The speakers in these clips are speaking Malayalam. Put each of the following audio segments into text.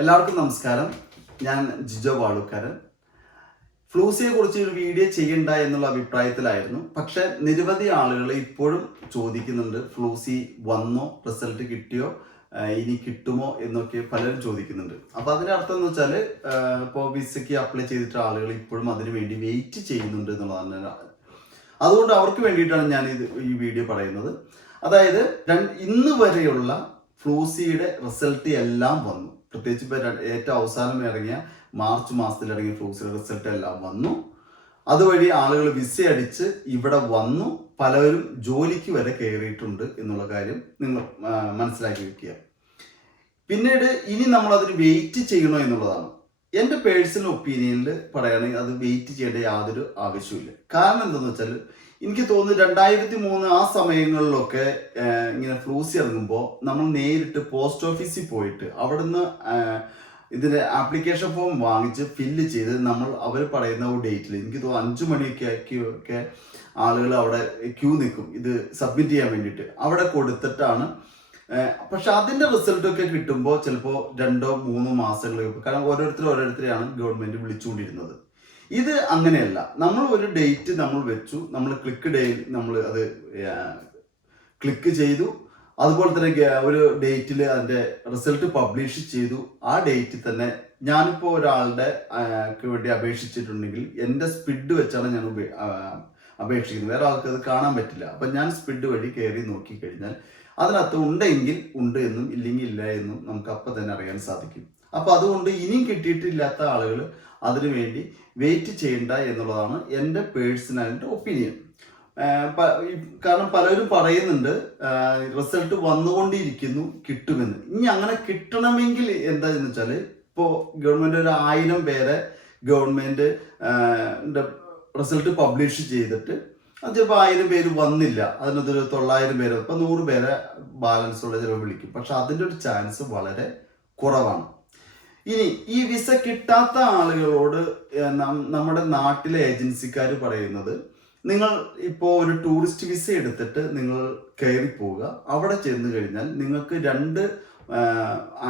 എല്ലാവർക്കും നമസ്കാരം. ഞാൻ ജിജോ വാളുക്കാരൻ. ഫ്ലൂസിയെ കുറിച്ച് ഒരു വീഡിയോ ചെയ്യണ്ട എന്നുള്ള അഭിപ്രായത്തിലായിരുന്നു. പക്ഷെ നിരവധി ആളുകൾ ഇപ്പോഴും ചോദിക്കുന്നുണ്ട് ഫ്ലൂസി വന്നോ റിസൾട്ട് കിട്ടിയോ ഇനി കിട്ടുമോ എന്നൊക്കെ പലരും ചോദിക്കുന്നുണ്ട്. അപ്പൊ അതിന്റെ അർത്ഥം എന്ന് വെച്ചാൽ ഇപ്പോൾ വിസയ്ക്ക് അപ്ലൈ ചെയ്തിട്ട് ആളുകൾ ഇപ്പോഴും അതിനു വേണ്ടി വെയിറ്റ് ചെയ്യുന്നുണ്ട് എന്നുള്ളതാണ് അതുകൊണ്ട് അവർക്ക് വേണ്ടിയിട്ടാണ് ഞാൻ ഇത് ഈ വീഡിയോ പറയുന്നത്. അതായത് ഇന്ന് വരെയുള്ള ഫ്ലൂസിയുടെ റിസൾട്ട് എല്ലാം വന്നു. പ്രത്യേകിച്ച് ഇപ്പോൾ ഏറ്റവും അവസാനം ഇറങ്ങിയ മാർച്ച് മാസത്തിൽ ഇറങ്ങിയ ഫ്ലൂസിയുടെ റിസൾട്ട് എല്ലാം വന്നു. അതുവഴി ആളുകൾ വിസ അടിച്ച് ഇവിടെ വന്നു. പലരും ജോലിക്ക് വരെ കയറിയിട്ടുണ്ട് എന്നുള്ള കാര്യം നിങ്ങൾ മനസ്സിലാക്കി വെക്കുക പിന്നീട് ഇനി നമ്മൾ അതിന് വെയിറ്റ് ചെയ്യണോ എന്നുള്ളതാണ്. എന്റെ പേഴ്സണൽ ഒപ്പീനിയനിൽ പറയുകയാണെങ്കിൽ അത് വെയിറ്റ് ചെയ്യേണ്ട യാതൊരു ആവശ്യമില്ല കാരണം എന്താണെന്ന് വെച്ചാൽ എനിക്ക് തോന്നുന്നു രണ്ടായിരത്തി മൂന്ന് ആ സമയങ്ങളിലൊക്കെ ഇങ്ങനെ ഫ്ലൂസി ഇറങ്ങുമ്പോൾ നമ്മൾ നേരിട്ട് പോസ്റ്റ് ഓഫീസിൽ പോയിട്ട് അവിടുന്ന് ഇതിന്റെ ആപ്ലിക്കേഷൻ ഫോം വാങ്ങിച്ച് ഫില്ല് ചെയ്ത് നമ്മൾ അവർ പറയുന്ന ഒരു ഡേറ്റിൽ എനിക്ക് തോന്നുന്നു അഞ്ചു മണിയൊക്കെ ഒക്കെ ആളുകൾ അവിടെ ക്യൂ നിൽക്കും ഇത് സബ്മിറ്റ് ചെയ്യാൻ വേണ്ടിയിട്ട്. അവിടെ കൊടുത്തിട്ടാണ് പക്ഷെ അതിന്റെ റിസൾട്ടൊക്കെ കിട്ടുമ്പോൾ ചിലപ്പോൾ രണ്ടോ മൂന്നോ മാസങ്ങൾ കാരണം ഓരോരുത്തരും ഓരോരുത്തരെയാണ് ഗവൺമെന്റ് വിളിച്ചുകൊണ്ടിരുന്നത്. ഇത് അങ്ങനെയല്ല. നമ്മൾ ഒരു ഡേറ്റ് നമ്മൾ വെച്ചു. നമ്മൾ ക്ലിക്ക് ഡേ നമ്മൾ അത് ക്ലിക്ക് ചെയ്തു. അതുപോലെ തന്നെ ഒരു ഡേറ്റിൽ അതിന്റെ റിസൾട്ട് പബ്ലിഷ് ചെയ്തു. ആ ഡേറ്റിൽ തന്നെ ഞാനിപ്പോൾ ഒരാളുടെ വേണ്ടി അപേക്ഷിച്ചിട്ടുണ്ടെങ്കിൽ എന്റെ സ്പിഡ് വെച്ചാണ് ഞാൻ അപേക്ഷിക്കുന്നത്. വേറെ ആൾക്ക് അത് കാണാൻ പറ്റില്ല. അപ്പം ഞാൻ സ്പിഡ് വഴി കയറി നോക്കിക്കഴിഞ്ഞാൽ അതിനകത്ത് ഉണ്ടെങ്കിൽ ഉണ്ട് എന്നും ഇല്ലെങ്കിൽ ഇല്ല എന്നും നമുക്ക് അപ്പം തന്നെ അറിയാൻ സാധിക്കും. അപ്പോൾ അതുകൊണ്ട് ഇനിയും കിട്ടിയിട്ടില്ലാത്ത ആളുകൾ അതിനു വേണ്ടി വെയിറ്റ് ചെയ്യണ്ട എന്നുള്ളതാണ് എന്റെ പേഴ്സണലിന്റെ ഒപ്പീനിയൻ. കാരണം പലരും പറയുന്നുണ്ട് റിസൾട്ട് വന്നുകൊണ്ടിരിക്കുന്നു കിട്ടുമെന്ന്. ഇനി അങ്ങനെ കിട്ടണമെങ്കിൽ എന്താന്ന് വെച്ചാൽ ഇപ്പോൾ ഗവൺമെന്റ് ഒരു ആയിരം പേരെ ഗവൺമെന്റ് റിസൾട്ട് പബ്ലിഷ് ചെയ്തിട്ട് അത് ചിലപ്പോൾ ആയിരം പേര് വന്നില്ല. അതിനകത്തൊരു തൊള്ളായിരം പേര് ഇപ്പം നൂറ് പേരെ ബാലൻസ് ഉള്ള ചിലപ്പോൾ വിളിക്കും. പക്ഷെ അതിന്റെ ഒരു ചാൻസ് വളരെ കുറവാണ്. ഇനി ഈ വിസ കിട്ടാത്ത ആളുകളോട് നമ്മുടെ നാട്ടിലെ ഏജൻസിക്കാർ പറയുന്നത് നിങ്ങൾ ഇപ്പോൾ ഒരു ടൂറിസ്റ്റ് വിസ എടുത്തിട്ട് നിങ്ങൾ കയറി പോവുക അവിടെ ചെന്ന് കഴിഞ്ഞാൽ നിങ്ങൾക്ക് രണ്ട്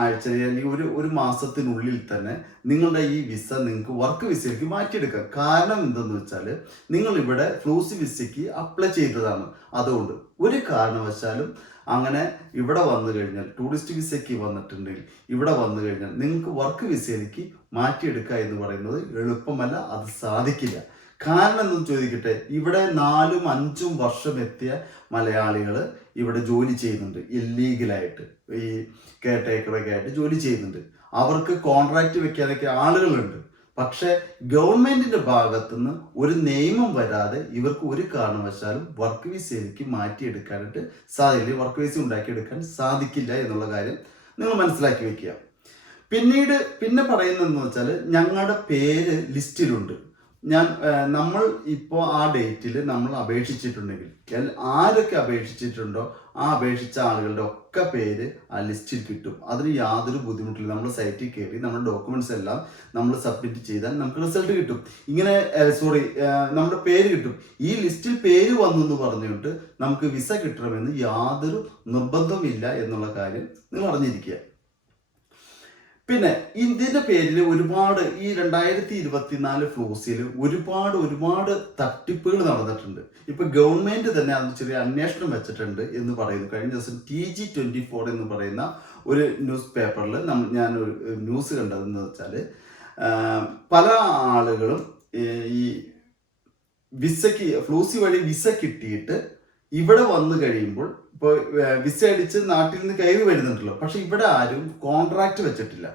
ആഴ്ച അല്ലെങ്കിൽ ഒരു ഒരു മാസത്തിനുള്ളിൽ തന്നെ നിങ്ങളുടെ ഈ വിസ നിങ്ങൾക്ക് വർക്ക് വിസയിലേക്ക് മാറ്റിയെടുക്കാം. കാരണം എന്തെന്ന് വെച്ചാൽ നിങ്ങൾ ഇവിടെ ഫ്ലൂസി വിസയ്ക്ക് അപ്ലൈ ചെയ്തതാണ്. അതുകൊണ്ട് ഒരു കാരണവശാലും അങ്ങനെ ഇവിടെ വന്നു കഴിഞ്ഞാൽ ടൂറിസ്റ്റ് വിസയ്ക്ക് വന്നിട്ടുണ്ടെങ്കിൽ ഇവിടെ വന്നു കഴിഞ്ഞാൽ നിങ്ങൾക്ക് വർക്ക് വിസയിലേക്ക് മാറ്റിയെടുക്കുക എന്ന് പറയുന്നത് എളുപ്പമല്ല അത് സാധിക്കില്ല. കാരണം എന്തെന്ന് ചോദിക്കട്ടെ? ഇവിടെ നാലും അഞ്ചും വർഷം എത്തിയ മലയാളികൾ ഇവിടെ ജോലി ചെയ്യുന്നുണ്ട്. ഇല്ലീഗലായിട്ട് ഈ കെയർ ടേക്കറൊക്കെ ആയിട്ട് ജോലി ചെയ്യുന്നുണ്ട്. അവർക്ക് കോൺട്രാക്ട് വെക്കാനൊക്കെ ആളുകളുണ്ട്. പക്ഷെ ഗവൺമെന്റിന്റെ ഭാഗത്തുനിന്ന് ഒരു നിയമം വരാതെ ഇവർക്ക് ഒരു കാരണവശാലും വർക്ക് വിസയിലേക്ക് മാറ്റിയെടുക്കാനായിട്ട് സാധിക്കില്ല വർക്ക് വിസ ഉണ്ടാക്കിയെടുക്കാൻ സാധിക്കില്ല എന്നുള്ള കാര്യം നിങ്ങൾ മനസ്സിലാക്കി വെക്കുക. പിന്നീട് പിന്നെ പറയുന്നതെന്ന് വെച്ചാൽ ഞങ്ങളുടെ പേര് ലിസ്റ്റിലുണ്ട്. ഞാൻ നമ്മൾ ഇപ്പോൾ ആ ഡേറ്റിൽ നമ്മൾ അപേക്ഷിച്ചിട്ടുണ്ടെങ്കിൽ ആരൊക്കെ അപേക്ഷിച്ചിട്ടുണ്ടോ ആ അപേക്ഷിച്ച ആളുകളുടെ ഒക്കെ പേര് ആ ലിസ്റ്റിൽ കിട്ടും. അതിന് യാതൊരു ബുദ്ധിമുട്ടില്ല. നമ്മൾ സൈറ്റിൽ കയറി നമ്മുടെ ഡോക്യുമെന്റ്സ് എല്ലാം നമ്മൾ സബ്മിറ്റ് ചെയ്താൽ നമുക്ക് റിസൾട്ട് കിട്ടും. ഇങ്ങനെ സോറി നമ്മുടെ പേര് കിട്ടും. ഈ ലിസ്റ്റിൽ പേര് വന്നു എന്ന് പറഞ്ഞുകൊണ്ട് നമുക്ക് വിസ കിട്ടണമെന്ന് യാതൊരു നിർബന്ധമില്ല എന്നുള്ള കാര്യം നിങ്ങൾ അറിഞ്ഞിരിക്കുക. പിന്നെ ഇതിന്റെ പേരിൽ ഒരുപാട് ഈ രണ്ടായിരത്തി ഇരുപത്തിനാല് ഫ്ലൂസിൽ ഒരുപാട് ഒരുപാട് തട്ടിപ്പുകൾ നടന്നിട്ടുണ്ട്. ഇപ്പൊ ഗവൺമെന്റ് തന്നെ അന്ന് ചെറിയ അന്വേഷണം വെച്ചിട്ടുണ്ട് എന്ന് പറയുന്നു. കഴിഞ്ഞ ദിവസം ടി ജി ട്വന്റി ഫോർ എന്ന് പറയുന്ന ഒരു ന്യൂസ് പേപ്പറിൽ ഞാൻ ഒരു ന്യൂസ് കണ്ടതെന്ന് വെച്ചാൽ പല ആളുകളും ഈ വിസക്ക് ഫ്ലൂസി വഴി വിസ കിട്ടിയിട്ട് ഇവിടെ വന്നു കഴിയുമ്പോൾ ഇപ്പോൾ വിസ അടിച്ച് നാട്ടിൽ നിന്ന് കയറി വരുന്നുണ്ടല്ലോ. പക്ഷെ ഇവിടെ ആരും കോൺട്രാക്ട് വെച്ചിട്ടില്ല.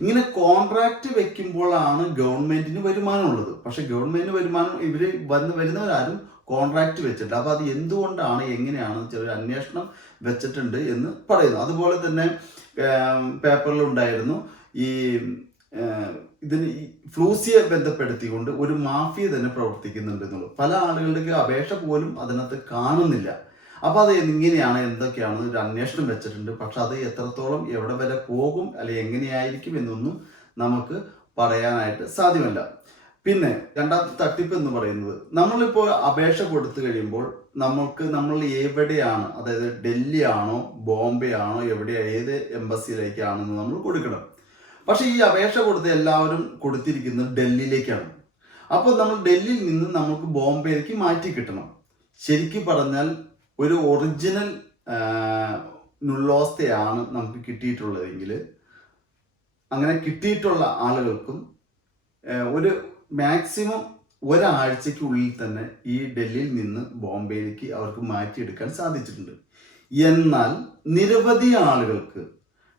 ഇങ്ങനെ കോൺട്രാക്ട് വെക്കുമ്പോഴാണ് ഗവൺമെന്റിന് വരുമാനമുള്ളത്. പക്ഷെ ഗവൺമെന്റിന് വരുമാനം ഇവർ വന്ന് വരുന്നവരാരും കോൺട്രാക്ട് വെച്ചിട്ട് അപ്പൊ അത് എന്തുകൊണ്ടാണ് എങ്ങനെയാണ് ചെറിയൊരു അന്വേഷണം വെച്ചിട്ടുണ്ട് എന്ന് പറയുന്നു. അതുപോലെ തന്നെ പേപ്പറിൽ ഉണ്ടായിരുന്നു ഈ ഇതിന് ഫ്ലൂസിയെ ബന്ധപ്പെടുത്തിക്കൊണ്ട് ഒരു മാഫിയ തന്നെ പ്രവർത്തിക്കുന്നുണ്ട് എന്നുള്ളത്. പല ആളുകളുടെ അപേക്ഷ പോലും അതിനകത്ത് കാണുന്നില്ല. അപ്പൊ അത് എങ്ങനെയാണ് എന്തൊക്കെയാണ് ഒരു അന്വേഷണം വെച്ചിട്ടുണ്ട്. പക്ഷെ അത് എത്രത്തോളം എവിടെ വരെ പോകും അല്ലെ എങ്ങനെയായിരിക്കും എന്നൊന്നും നമുക്ക് പറയാനായിട്ട് സാധ്യമല്ല. പിന്നെ രണ്ടാമത്തെ തട്ടിപ്പ് എന്ന് പറയുന്നത് നമ്മളിപ്പോൾ അപേക്ഷ കൊടുത്തു കഴിയുമ്പോൾ നമുക്ക് നമ്മൾ എവിടെയാണ് അതായത് ഡൽഹി ആണോ ബോംബെ ആണോ എവിടെ ഏത് എംബസിയിലേക്കാണെന്ന് നമ്മൾ കൊടുക്കണം. പക്ഷേ ഈ അപേക്ഷ കൊടുത്ത് എല്ലാവരും കൊടുത്തിരിക്കുന്നത് ഡൽഹിയിലേക്കാണ്. അപ്പോൾ നമ്മൾ ഡൽഹിയിൽ നിന്ന് നമുക്ക് ബോംബെയിലേക്ക് മാറ്റി കിട്ടണം. ശരിക്കും പറഞ്ഞാൽ ഒരു ഒറിജിനൽ നുള്ളോസ്തയാണ് നമുക്ക് കിട്ടിയിട്ടുള്ളതെങ്കിൽ അങ്ങനെ കിട്ടിയിട്ടുള്ള ആളുകൾക്കും ഒരു മാക്സിമം ഒരാഴ്ചയ്ക്കുള്ളിൽ തന്നെ ഈ ഡൽഹിയിൽ നിന്ന് ബോംബെയിലേക്ക് അവർക്ക് മാറ്റിയെടുക്കാൻ സാധിച്ചിട്ടുണ്ട്. എന്നാൽ നിരവധി ആളുകൾക്ക്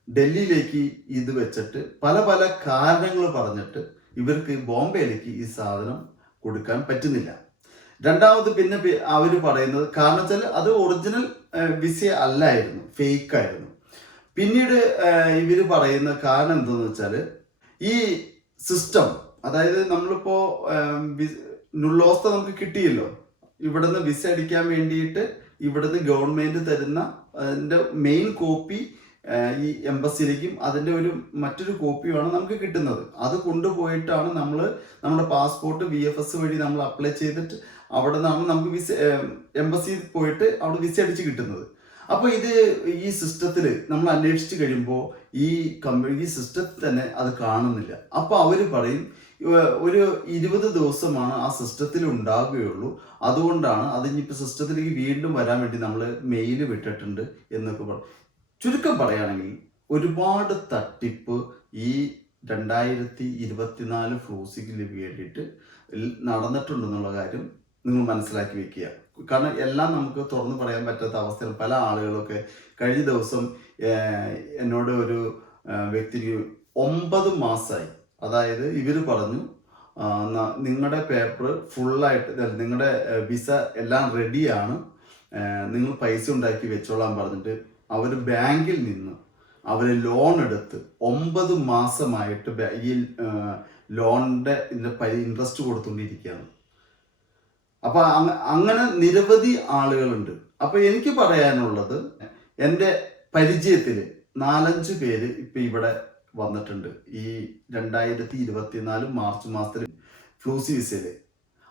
ഡൽഹിയിലേക്ക് ഇത് വെച്ചിട്ട് പല പല കാരണങ്ങൾ പറഞ്ഞിട്ട് ഇവർക്ക് ബോംബെയിലേക്ക് ഈ സാധനം കൊടുക്കാൻ പറ്റുന്നില്ല. രണ്ടാമത് പിന്നെ അവർ പറയുന്നത് കാരണം വെച്ചാൽ അത് ഒറിജിനൽ വിസ അല്ലായിരുന്നു ഫേക്ക് ആയിരുന്നു. പിന്നീട് ഇവർ പറയുന്ന കാരണം എന്തെന്ന് വെച്ചാൽ ഈ സിസ്റ്റം അതായത് നമ്മളിപ്പോൾ നുള്ളോസ്ത നമുക്ക് കിട്ടിയല്ലോ. ഇവിടുന്ന് വിസ അടിക്കാൻ വേണ്ടിയിട്ട് ഇവിടുന്ന് ഗവൺമെന്റ് തരുന്ന അതിന്റെ മെയിൻ കോപ്പി ഈ എംബസിയിലേക്കും അതിന്റെ ഒരു മറ്റൊരു കോപ്പിയുമാണ് നമുക്ക് കിട്ടുന്നത്. അത് കൊണ്ടുപോയിട്ടാണ് നമ്മൾ നമ്മുടെ പാസ്പോർട്ട് വി വഴി നമ്മൾ അപ്ലൈ ചെയ്തിട്ട് അവിടെ നിന്നാണ് നമുക്ക് വിസ എംബസിയിൽ പോയിട്ട് അവിടെ വിസ അടിച്ച് കിട്ടുന്നത്. അപ്പോൾ ഇത് ഈ സിസ്റ്റത്തിൽ നമ്മൾ അന്വേഷിച്ച് കഴിയുമ്പോൾ ഈ കമ്പനി ഈ സിസ്റ്റത്തിൽ തന്നെ അത് കാണുന്നില്ല. അപ്പോൾ അവർ പറയും ഒരു ഇരുപത് ദിവസമാണ് ആ സിസ്റ്റത്തിൽ ഉണ്ടാകുകയുള്ളൂ. അതുകൊണ്ടാണ് അതിനിപ്പോൾ സിസ്റ്റത്തിലേക്ക് വീണ്ടും വരാൻ വേണ്ടി നമ്മൾ മെയിൽ വിട്ടിട്ടുണ്ട് എന്നൊക്കെ പറയും ചുരുക്കം പറയുകയാണെങ്കിൽ ഒരുപാട് തട്ടിപ്പ് ഈ രണ്ടായിരത്തി ഇരുപത്തിനാല് ഫ്ലൂസിക്കിന് വേണ്ടിയിട്ട് നടന്നിട്ടുണ്ടെന്നുള്ള കാര്യം നിങ്ങൾ മനസ്സിലാക്കി വെക്കുക. കാരണം എല്ലാം നമുക്ക് തുറന്നു പറയാൻ പറ്റാത്ത അവസ്ഥയിൽ പല ആളുകളൊക്കെ കഴിഞ്ഞ ദിവസം എന്നോട് ഒരു വ്യക്തി ഒമ്പത് മാസമായി അതായത് ഇവർ പറഞ്ഞു നിങ്ങളുടെ പേപ്പർ ഫുള്ളായിട്ട് നിങ്ങളുടെ വിസ എല്ലാം റെഡിയാണ്. നിങ്ങൾ പൈസ ഉണ്ടാക്കി വെച്ചോളാൻ പറഞ്ഞിട്ട് അവർ ബാങ്കിൽ നിന്ന് അവർ ലോൺ എടുത്ത് ഒമ്പത് മാസമായിട്ട് ഈ ലോണിന്റെ ഇതിന്റെ ഇൻട്രസ്റ്റ് കൊടുത്തുകൊണ്ടിരിക്കുകയാണ് അപ്പൊ അങ്ങനെ നിരവധി ആളുകളുണ്ട്. അപ്പൊ എനിക്ക് പറയാനുള്ളത് എന്റെ പരിചയത്തിൽ നാലഞ്ച് പേര് ഇപ്പൊ ഇവിടെ വന്നിട്ടുണ്ട്. ഈ രണ്ടായിരത്തി ഇരുപത്തിനാല് മാർച്ച് മാസത്തിൽ ഫ്ലൂ വിസയിൽ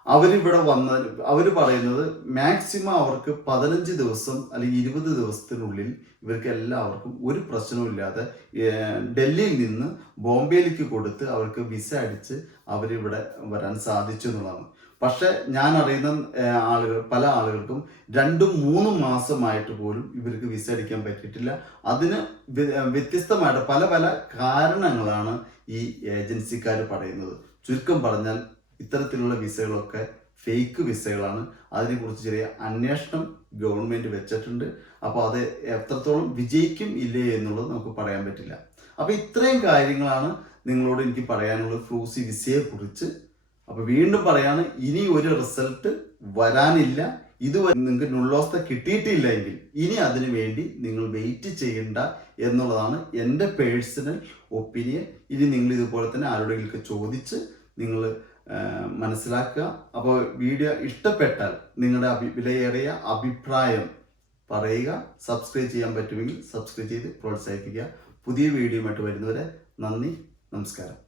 അവരിവിടെ വന്ന അവർ പറയുന്നത് മാക്സിമം അവർക്ക് പതിനഞ്ച് ദിവസം അല്ലെങ്കിൽ ഇരുപത് ദിവസത്തിനുള്ളിൽ ഇവർക്ക് എല്ലാവർക്കും ഒരു പ്രശ്നവുമില്ലാതെ ഡൽഹിയിൽ നിന്ന് ബോംബെയിലേക്ക് കൊടുത്ത് അവർക്ക് വിസ അടിച്ച് അവരിവിടെ വരാൻ സാധിച്ചു എന്നുള്ളതാണ്. പക്ഷെ ഞാൻ അറിയുന്ന ആളുകൾ പല ആളുകൾക്കും രണ്ടും മൂന്നും മാസമായിട്ട് പോലും ഇവർക്ക് വിസ അടിക്കാൻ പറ്റിയിട്ടില്ല. അതിന് വ്യത്യസ്തമായിട്ട് പല പല കാരണങ്ങളാണ് ഈ ഏജൻസിക്കാർ പറയുന്നത്. ചുരുക്കം പറഞ്ഞാൽ ഇത്തരത്തിലുള്ള വിസകളൊക്കെ ഫേക്ക് വിസകളാണ്. അതിനെക്കുറിച്ച് ചെറിയ അന്വേഷണം ഗവൺമെന്റ് വെച്ചിട്ടുണ്ട്. അപ്പോൾ അത് എത്രത്തോളം വിജയിക്കും ഇല്ലേ എന്നുള്ളത് നമുക്ക് പറയാൻ പറ്റില്ല. അപ്പോൾ ഇത്രയും കാര്യങ്ങളാണ് നിങ്ങളോട് എനിക്ക് പറയാനുള്ളത് ഫ്ലൂസി വിസയെ കുറിച്ച് അപ്പൊ വീണ്ടും പറയാണ് ഇനി ഒരു റിസൾട്ട് വരാനില്ല. ഇതുവരെ നിങ്ങൾക്ക് നുള്ളോസ്ത കിട്ടിയിട്ടില്ല എങ്കിൽ ഇനി അതിനു വേണ്ടി നിങ്ങൾ വെയിറ്റ് ചെയ്യണ്ട എന്നുള്ളതാണ് എന്റെ പേഴ്സണൽ ഒപ്പീനിയൻ ഇനി നിങ്ങൾ ഇതുപോലെ തന്നെ ആരോടെങ്കിലൊക്കെ ചോദിച്ച് നിങ്ങൾ മനസ്സിലാക്കുക. അപ്പോൾ വീഡിയോ ഇഷ്ടപ്പെട്ടാൽ നിങ്ങളുടെ അഭി വിലയേറിയ അഭിപ്രായം പറയുക. സബ്സ്ക്രൈബ് ചെയ്യാൻ പറ്റുമെങ്കിൽ സബ്സ്ക്രൈബ് ചെയ്ത് പ്രോത്സാഹിപ്പിക്കുക. പുതിയ വീഡിയോയുമായിട്ട് വരുന്നവരെ നന്ദി നമസ്കാരം.